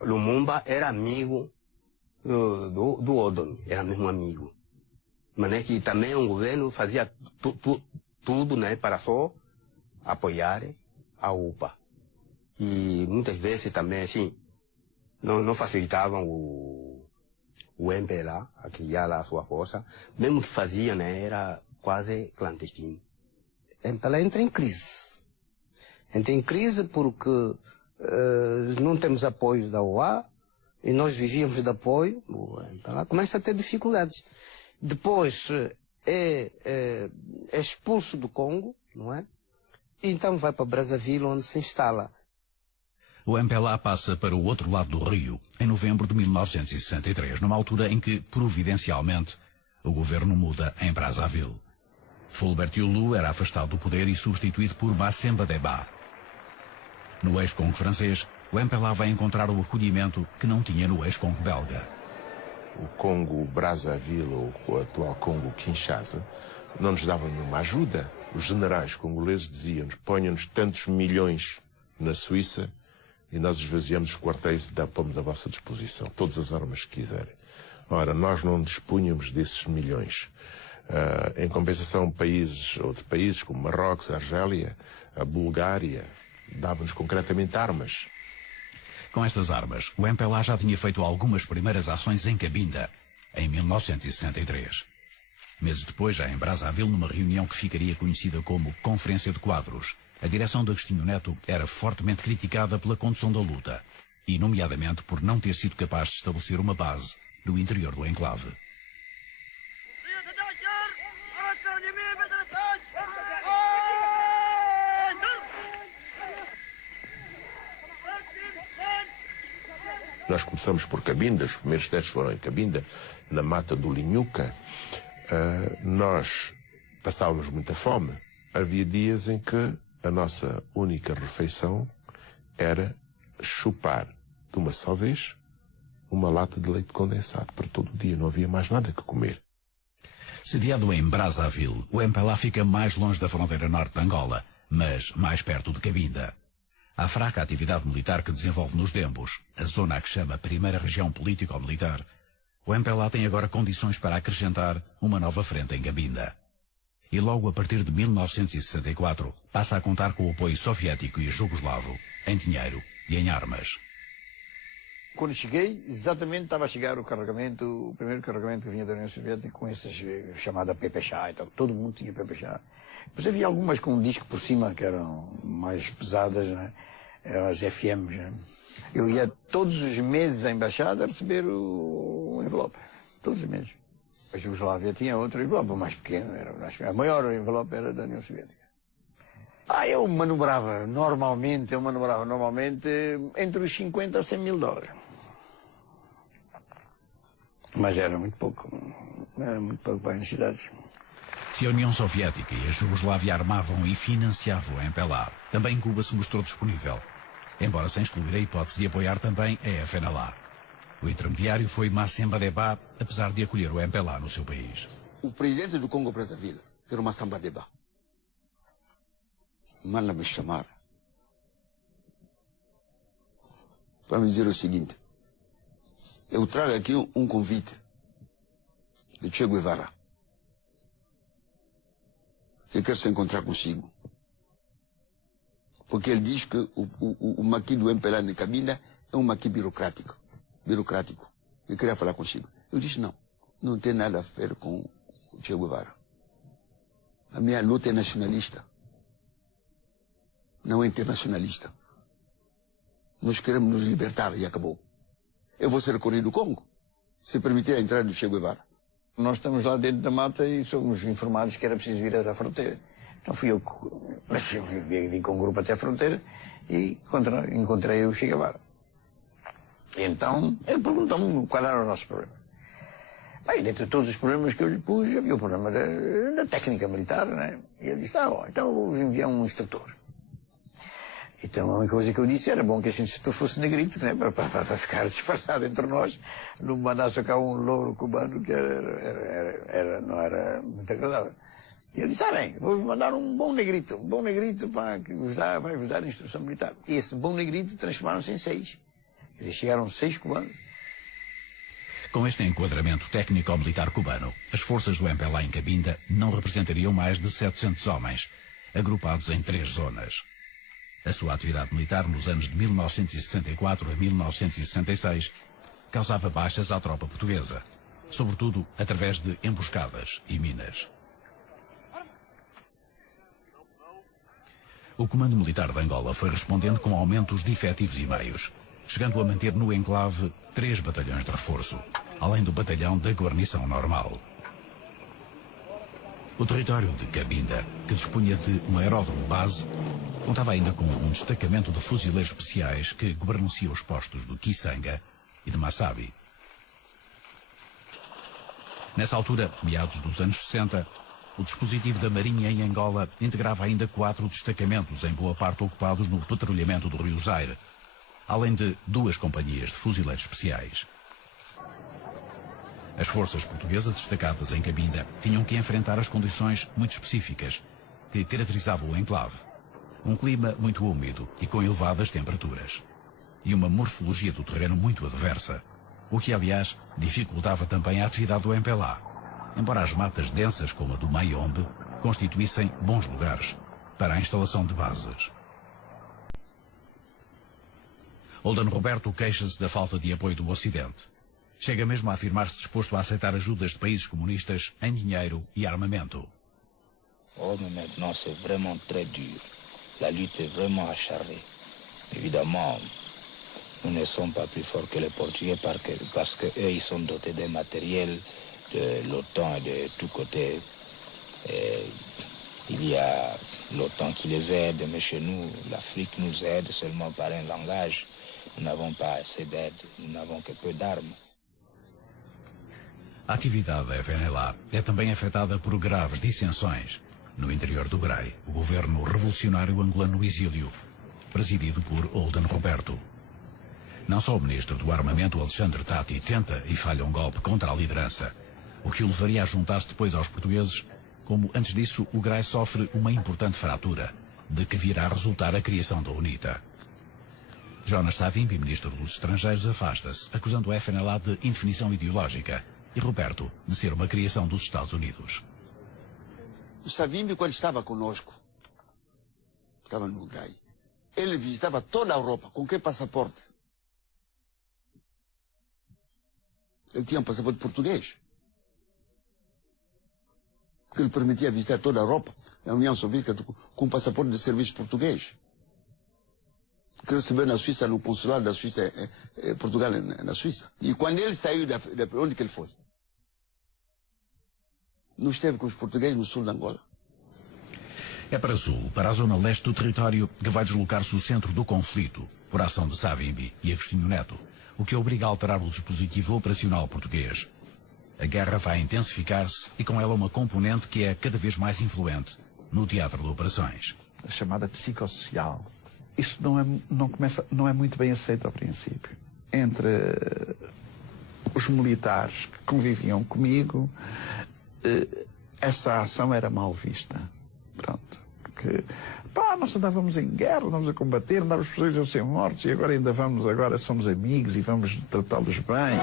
Lumumba era amigo do Odom, era mesmo amigo. Mas é que também o governo fazia tudo, né, para só apoiar a UPA. E muitas vezes também, assim, não facilitavam o MPLA a criar a sua força. Mesmo que fazia, né, era quase clandestino. O MPLA entra em crise. Entra em crise porque não temos apoio da OA e nós vivíamos de apoio. O MPLA começa a ter dificuldades. Depois é expulso do Congo, não é? E então vai para Brazzaville, onde se instala. O MPLA passa para o outro lado do rio, em novembro de 1963, numa altura em que, providencialmente, o governo muda em Brazzaville. Fulbert Yulu era afastado do poder e substituído por Massemba Deba. No ex-Congo francês, o MPLA vai encontrar o acolhimento que não tinha no ex-Congo belga. O Congo Brazzaville, ou o atual Congo Kinshasa, não nos dava nenhuma ajuda. Os generais congoleses diziam-nos: ponham-nos tantos milhões na Suíça e nós esvaziamos os quartéis e pomos à vossa disposição todas as armas que quiserem. Ora, nós não dispunhamos desses milhões. Em compensação, outros países como Marrocos, a Argélia, a Bulgária, davam-nos concretamente armas. Com estas armas, o MPLA já tinha feito algumas primeiras ações em Cabinda, em 1963. Meses depois, já em Brazzaville, numa reunião que ficaria conhecida como Conferência de Quadros, a direção de Agostinho Neto era fortemente criticada pela condução da luta, e nomeadamente por não ter sido capaz de estabelecer uma base no interior do enclave. Nós começamos por Cabinda, os primeiros testes foram em Cabinda, na mata do Linhuca. Nós passávamos muita fome. Havia dias em que a nossa única refeição era chupar de uma só vez uma lata de leite condensado para todo o dia. Não havia mais nada que comer. Sediado em Brazzaville, o MPLA fica mais longe da fronteira norte de Angola, mas mais perto de Cabinda. A fraca atividade militar que desenvolve nos Dembos, a zona a que chama Primeira Região Político-Militar, o MPLA tem agora condições para acrescentar uma nova frente em Cabinda. E logo a partir de 1964 passa a contar com o apoio soviético e jugoslavo em dinheiro e em armas. Quando cheguei, exatamente estava a chegar o primeiro carregamento que vinha da União Soviética com essas chamada PPCH e tal. Todo mundo tinha PPCH. Depois havia algumas com um disco por cima que eram mais pesadas, né? As FMs. Né? Eu ia todos os meses à embaixada a receber o envelope. Todos os meses. A Jugoslávia tinha outro envelope mais pequeno. A maior envelope era da União Soviética. Eu manobrava normalmente entre os 50 a 100 mil dólares. Mas era muito pouco para as necessidades. Se a União Soviética e a Jugoslávia armavam e financiavam o MPLA, também Cuba se mostrou disponível, embora sem excluir a hipótese de apoiar também a FNLA. O intermediário foi Massemba Deba, apesar de acolher o MPLA no seu país. O presidente do Congo Brazzaville era o Massemba Deba. Manda me chamar para me dizer o seguinte: eu trago aqui um convite de Che Guevara, que quer se encontrar consigo, porque ele diz que o maqui do MPLA de Cabinda é um maqui burocrático, e queria falar consigo. Eu disse: não tem nada a ver com o Che Guevara. A minha luta é nacionalista, não é internacionalista. Nós queremos nos libertar e acabou. Eu vou ser recorrido do Congo, se permitir a entrada do Che Guevara. Nós estamos lá dentro da mata e somos informados que era preciso vir até a fronteira. Então fui eu vim com um grupo até a fronteira e encontrei o Che Guevara. Então ele perguntou-me qual era o nosso problema. Bem, dentre todos os problemas que eu lhe pus, havia o problema da técnica militar, né? E ele disse: então vou enviar um instrutor. Então a única coisa que eu disse era bom que esse instrutor fosse negrito, né? Para ficar disfarçado entre nós, não mandasse cá um louro cubano que não era muito agradável. E ele disse: bem, vou mandar um bom negrito para que vai vos dar a instrução militar. E esse bom negrito transformaram-se em 6. Quer dizer, chegaram 6 cubanos. Com este enquadramento técnico-militar cubano, as forças do MPLA em Cabinda não representariam mais de 700 homens, agrupados em 3 zonas. A sua atividade militar nos anos de 1964 a 1966 causava baixas à tropa portuguesa, sobretudo através de emboscadas e minas. O Comando Militar de Angola foi respondendo com aumentos de efetivos e meios, chegando a manter no enclave 3 batalhões de reforço, além do batalhão da guarnição normal. O território de Cabinda, que dispunha de um aeródromo base, contava ainda com um destacamento de fuzileiros especiais que guarnecia os postos do Kisanga e de Massabi. Nessa altura, meados dos anos 60, o dispositivo da Marinha em Angola integrava ainda 4 destacamentos, em boa parte ocupados no patrulhamento do Rio Zaire, além de 2 companhias de fuzileiros especiais. As forças portuguesas destacadas em Cabinda tinham que enfrentar as condições muito específicas que caracterizavam o enclave. Um clima muito úmido e com elevadas temperaturas. E uma morfologia do terreno muito adversa, o que, aliás, dificultava também a atividade do MPLA, embora as matas densas como a do Mayombe constituíssem bons lugares para a instalação de bases. Holden Roberto queixa-se da falta de apoio do Ocidente. Chega mesmo a afirmar-se disposto a aceitar ajudas de países comunistas em dinheiro e armamento. Oh, mais maintenant c'est vraiment très dur. La lutte est vraiment acharnée. Évidemment, nous ne sommes pas plus forts que les Portugais parce que eux, ils sont dotés de matériel de l'OTAN et de tous côtés. Il y a l'OTAN qui les aide, mais chez nous, l'Afrique nous aide seulement par un langage. Nous n'avons pas assez d'aide, nous n'avons que peu d'armes. A atividade da FNLA é também afetada por graves dissensões. No interior do GRAI, o governo revolucionário angolano no exílio, presidido por Holden Roberto. Não só o ministro do Armamento, Alexandre Tati, tenta e falha um golpe contra a liderança, o que o levaria a juntar-se depois aos portugueses, como antes disso o GRAI sofre uma importante fratura, de que virá a resultar a criação da UNITA. Jonas Savimbi, ministro dos Estrangeiros, afasta-se, acusando a FNLA de indefinição ideológica e Roberto de ser uma criação dos Estados Unidos. O Savimbi, quando estava conosco, estava no GRAI, ele visitava toda a Europa. Com que passaporte? Ele tinha um passaporte português, que lhe permitia visitar toda a Europa, a União Soviética, com um passaporte de serviço português, que recebeu na Suíça, no consulado da Suíça, Portugal na Suíça. E quando ele saiu, onde que ele foi? Não esteve com os portugueses no sul de Angola? É para sul, para a zona leste do território, que vai deslocar-se o centro do conflito, por ação de Savimbi e Agostinho Neto, o que obriga a alterar o dispositivo operacional português. A guerra vai intensificar-se e com ela uma componente que é cada vez mais influente no teatro de operações. A chamada psicossocial. Isso não é muito bem aceito ao princípio. Entre os militares que conviviam comigo, essa ação era mal vista. Pronto. Porque, nós andávamos em guerra, andávamos a combater, andávamos pessoas a ser mortos e agora somos amigos e vamos tratá-los bem.